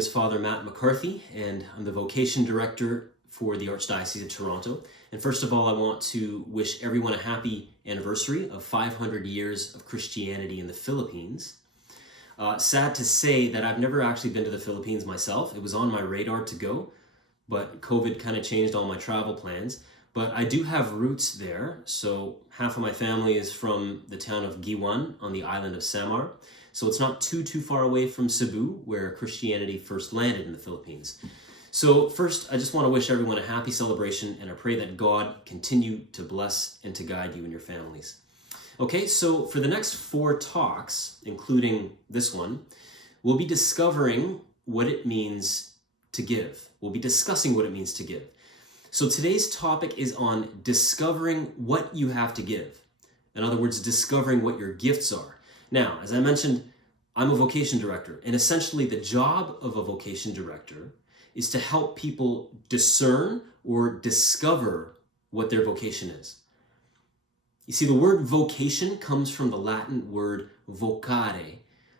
is Father Matt McCarthy, and I'm the Vocation Director for the Archdiocese of Toronto. And first of all, I want to wish everyone a happy anniversary of 500 years of Christianity in the Philippines. Sad to say that I've never actually been to the Philippines myself. It was on my radar to go, but COVID kind of changed all my travel plans. But I do have roots there, so half of my family is from the town of Giwan on the island of Samar. So it's not too far away from Cebu, where Christianity first landed in the Philippines. So first, I just want to wish everyone a happy celebration, and I pray that God continue to bless and to guide you and your families. Okay, so for the next 4 talks, including this one, we'll be discovering what it means to give. We'll be discussing what it means to give. So today's topic is on discovering what you have to give. In other words, discovering what your gifts are. Now, as I mentioned, I'm a vocation director, and essentially the job of a vocation director is to help people discern or discover what their vocation is. You see, the word vocation comes from the Latin word vocare,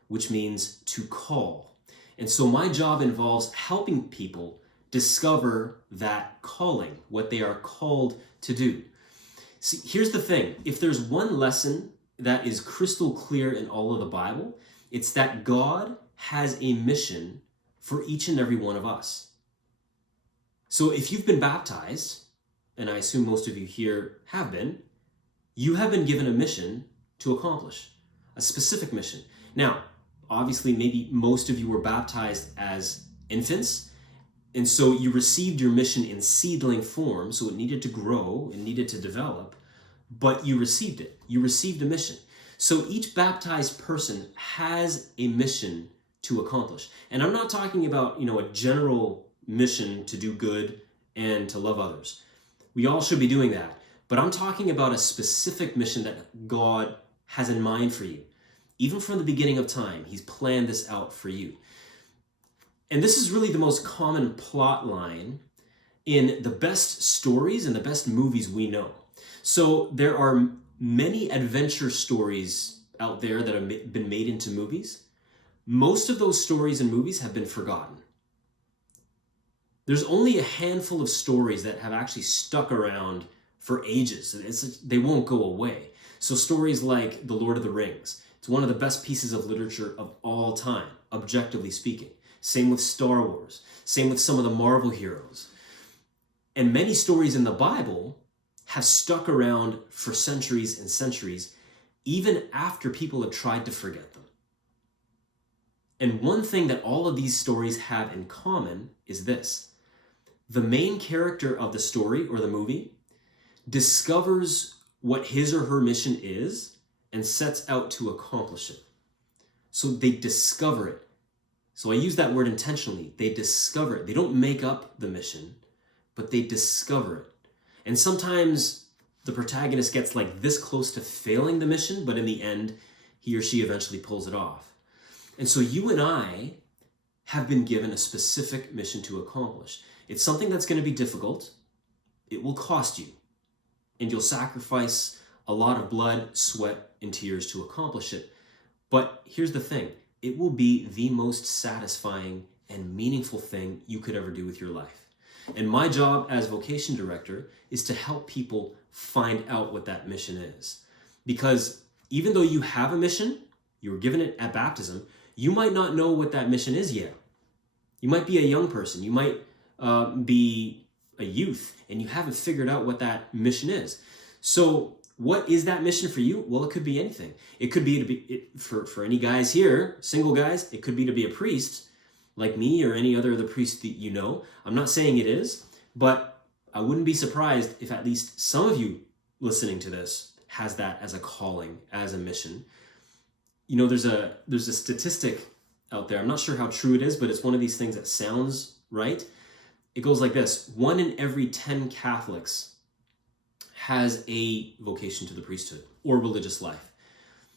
which means to call. And so my job involves helping people discover that calling, what they are called to do. See, here's the thing. If there's one lesson that is crystal clear in all of the Bible, it's that God has a mission for each and every one of us. So if you've been baptized, and I assume most of you here have been, you have been given a mission to accomplish, a specific mission. Now, obviously, maybe most of you were baptized as infants, and so you received your mission in seedling form, so it needed to grow, it needed to develop, but you received it. You received a mission. So each baptized person has a mission to accomplish. And I'm not talking about, a general mission to do good and to love others. We all should be doing that. But I'm talking about a specific mission that God has in mind for you. Even from the beginning of time, He's planned this out for you. And this is really the most common plot line in the best stories and the best movies we know. So there are many adventure stories out there that have been made into movies. Most of those stories and movies have been forgotten. There's only a handful of stories that have actually stuck around for ages. They won't go away. So stories like The Lord of the Rings. It's one of the best pieces of literature of all time, objectively speaking. Same with Star Wars. Same with some of the Marvel heroes. And many stories in the Bible have stuck around for centuries and centuries, even after people have tried to forget them. And one thing that all of these stories have in common is this. The main character of the story or the movie discovers what his or her mission is and sets out to accomplish it. So they discover it. So I use that word intentionally. They discover it. They don't make up the mission, but they discover it. And sometimes the protagonist gets like this close to failing the mission, but in the end, he or she eventually pulls it off. And so you and I have been given a specific mission to accomplish. It's something that's going to be difficult. It will cost you. And you'll sacrifice a lot of blood, sweat, and tears to accomplish it. But here's the thing. It will be the most satisfying and meaningful thing you could ever do with your life. And my job as vocation director is to help people find out what that mission is. Because even though you have a mission, you were given it at baptism, you might not know what that mission is yet. You might be a young person, you might be a youth, and you haven't figured out what that mission is. So what is that mission for you? Well, it could be anything. It could be to be, for any guys here, single guys, it could be to be a priest, like me or any other priest that you know. I'm not saying it is, but I wouldn't be surprised if at least some of you listening to this has that as a calling, as a mission. There's a statistic out there. I'm not sure how true it is, but it's one of these things that sounds right. It goes like this. 1 in every 10 Catholics has a vocation to the priesthood or religious life.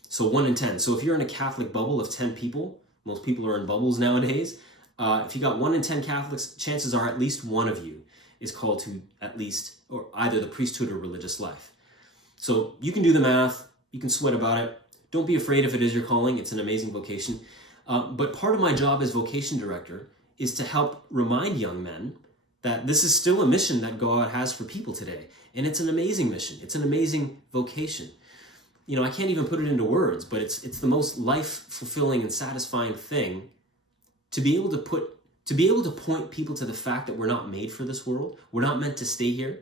So 1 in 10. So if you're in a Catholic bubble of 10 people, most people are in bubbles nowadays. If you got 1 in 10 Catholics, chances are at least one of you is called to at least or either the priesthood or religious life. So you can do the math. You can sweat about it. Don't be afraid if it is your calling. It's an amazing vocation. But part of my job as vocation director is to help remind young men that this is still a mission that God has for people today. And it's an amazing mission. It's an amazing vocation. You know, I can't even put it into words, but it's the most life-fulfilling and satisfying thing to be able to point people to the fact that we're not made for this world. We're not meant to stay here.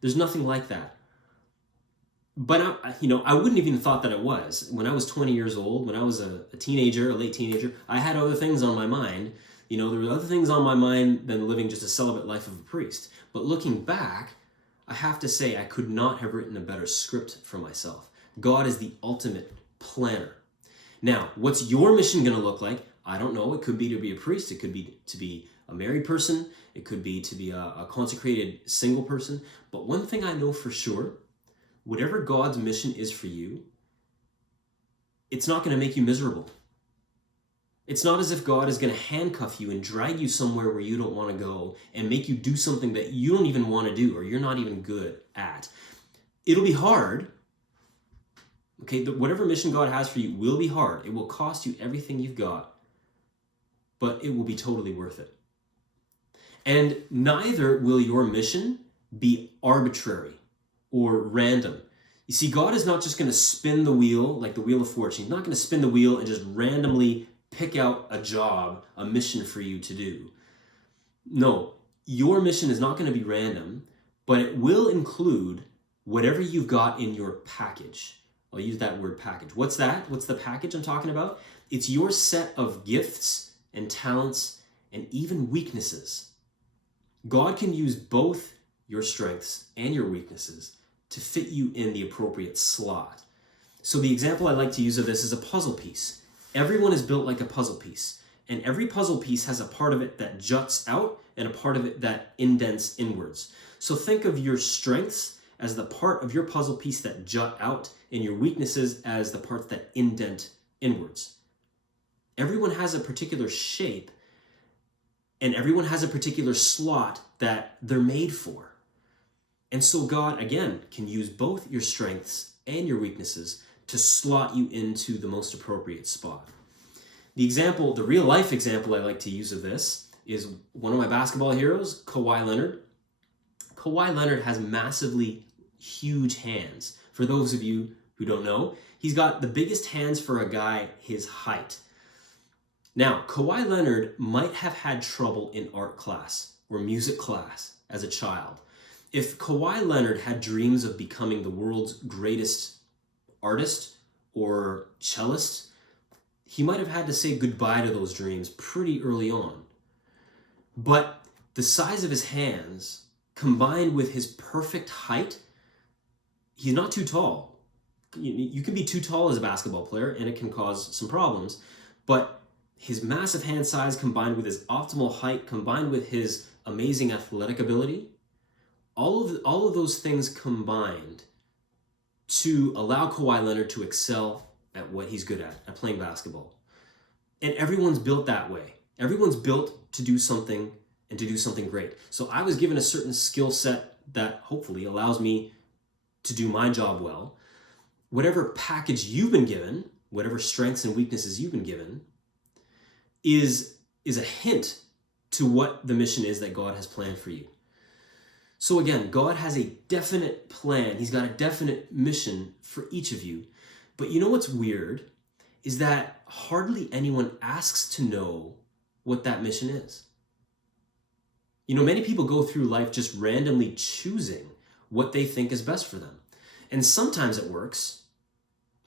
There's nothing like that. But I wouldn't even thought that it was. When I was 20 years old, when I was a teenager, a late teenager, I had other things on my mind. You know, there were other things on my mind than living just a celibate life of a priest. But looking back, I have to say I could not have written a better script for myself. God is the ultimate planner. Now, what's your mission going to look like? I don't know. It could be to be a priest. It could be to be a married person. It could be to be a consecrated single person. But one thing I know for sure, whatever God's mission is for you, it's not going to make you miserable. It's not as if God is going to handcuff you and drag you somewhere where you don't want to go and make you do something that you don't even want to do or you're not even good at. It'll be hard. Okay, whatever mission God has for you will be hard. It will cost you everything you've got, but it will be totally worth it. And neither will your mission be arbitrary or random. You see, God is not just going to spin the wheel like the wheel of fortune. He's not going to spin the wheel and just randomly pick out a job, a mission for you to do. No, your mission is not going to be random, but it will include whatever you've got in your package. I'll use that word package. What's that? What's the package I'm talking about? It's your set of gifts and talents and even weaknesses. God can use both your strengths and your weaknesses to fit you in the appropriate slot. So the example I like to use of this is a puzzle piece. Everyone is built like a puzzle piece, and every puzzle piece has a part of it that juts out and a part of it that indents inwards. So think of your strengths as the part of your puzzle piece that jut out and your weaknesses as the parts that indent inwards. Everyone has a particular shape and everyone has a particular slot that they're made for. And so God, again, can use both your strengths and your weaknesses to slot you into the most appropriate spot. The real life example I like to use of this is one of my basketball heroes, Kawhi Leonard. Kawhi Leonard has massively huge hands. For those of you who don't know, he's got the biggest hands for a guy his height. Now, Kawhi Leonard might have had trouble in art class or music class as a child. If Kawhi Leonard had dreams of becoming the world's greatest artist or cellist, he might have had to say goodbye to those dreams pretty early on. But the size of his hands, combined with his perfect height, he's not too tall. You can be too tall as a basketball player and it can cause some problems, but his massive hand size combined with his optimal height, combined with his amazing athletic ability, all of those things combined to allow Kawhi Leonard to excel at what he's good at playing basketball. And everyone's built that way. Everyone's built to do something and to do something great. So I was given a certain skill set that hopefully allows me to do my job well. Whatever package you've been given, whatever strengths and weaknesses you've been given, is a hint to what the mission is that God has planned for you. So again, God has a definite plan. He's got a definite mission for each of you. But you know what's weird is that hardly anyone asks to know what that mission is. You know, many people go through life just randomly choosing what they think is best for them. And sometimes it works.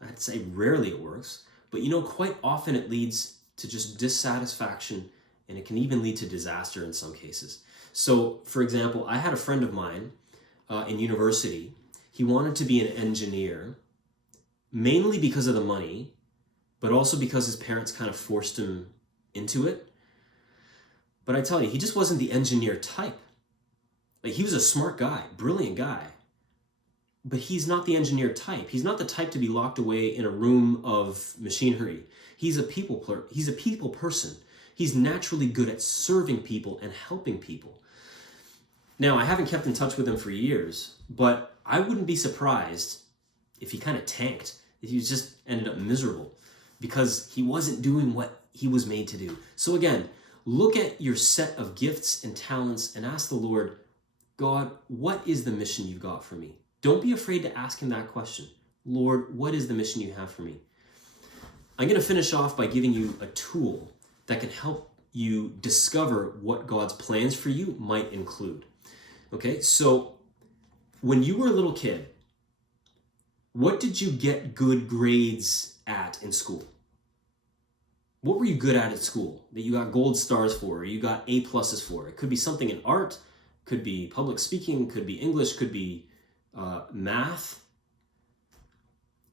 I'd say rarely it works. But you know, quite often it leads to just dissatisfaction, and it can even lead to disaster in some cases. So, for example, I had a friend of mine in university. He wanted to be an engineer, mainly because of the money, but also because his parents kind of forced him into it. But I tell you, he just wasn't the engineer type. Like, he was a smart guy, brilliant guy, but he's not the engineer type. He's not the type to be locked away in a room of machinery. He's a people person. He's naturally good at serving people and helping people. Now, I haven't kept in touch with him for years, but I wouldn't be surprised if he kind of tanked, if he just ended up miserable because he wasn't doing what he was made to do. So again, look at your set of gifts and talents and ask the Lord, God, what is the mission you've got for me? Don't be afraid to ask him that question. Lord, what is the mission you have for me? I'm going to finish off by giving you a tool that can help you discover what God's plans for you might include. Okay, so when you were a little kid, what did you get good grades at in school? What were you good at school that you got gold stars for, or you got A pluses for? It could be something in art, could be public speaking, could be English, could be math.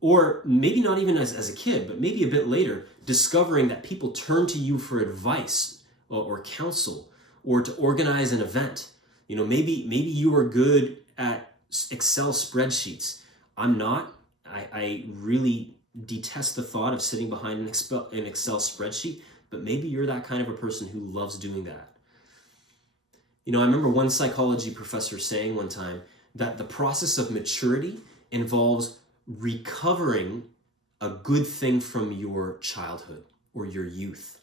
Or maybe not even as a kid, but maybe a bit later, discovering that people turn to you for advice or counsel or to organize an event. You know, maybe you were good at Excel spreadsheets. I'm not. I really detest the thought of sitting behind an Excel spreadsheet, but maybe you're that kind of a person who loves doing that. You know, I remember one psychology professor saying one time that the process of maturity involves recovering a good thing from your childhood or your youth.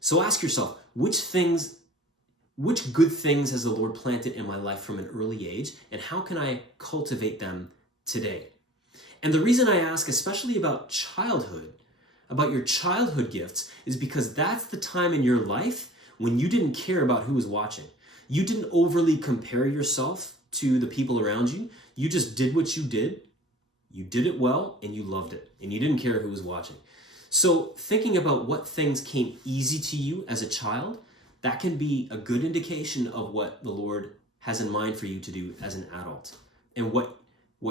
So ask yourself, which good things has the Lord planted in my life from an early age, and how can I cultivate them today? And the reason I ask, especially about childhood, about your childhood gifts, is because that's the time in your life when you didn't care about who was watching. You didn't overly compare yourself to the people around you. You just did what you did. You did it well, and you loved it, and you didn't care who was watching. So thinking about what things came easy to you as a child, that can be a good indication of what the Lord has in mind for you to do as an adult, and what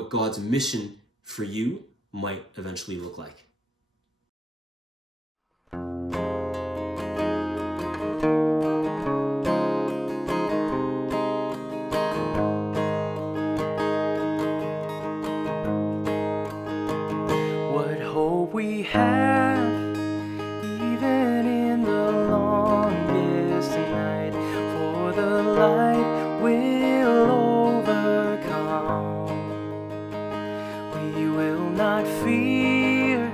God's mission for you might eventually look like. What hope we have, even in the longest night, for the light will overcome. We will not fear,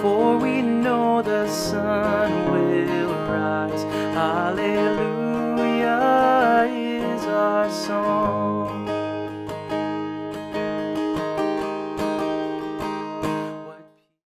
for we know the sun will rise. Hallelujah is our song.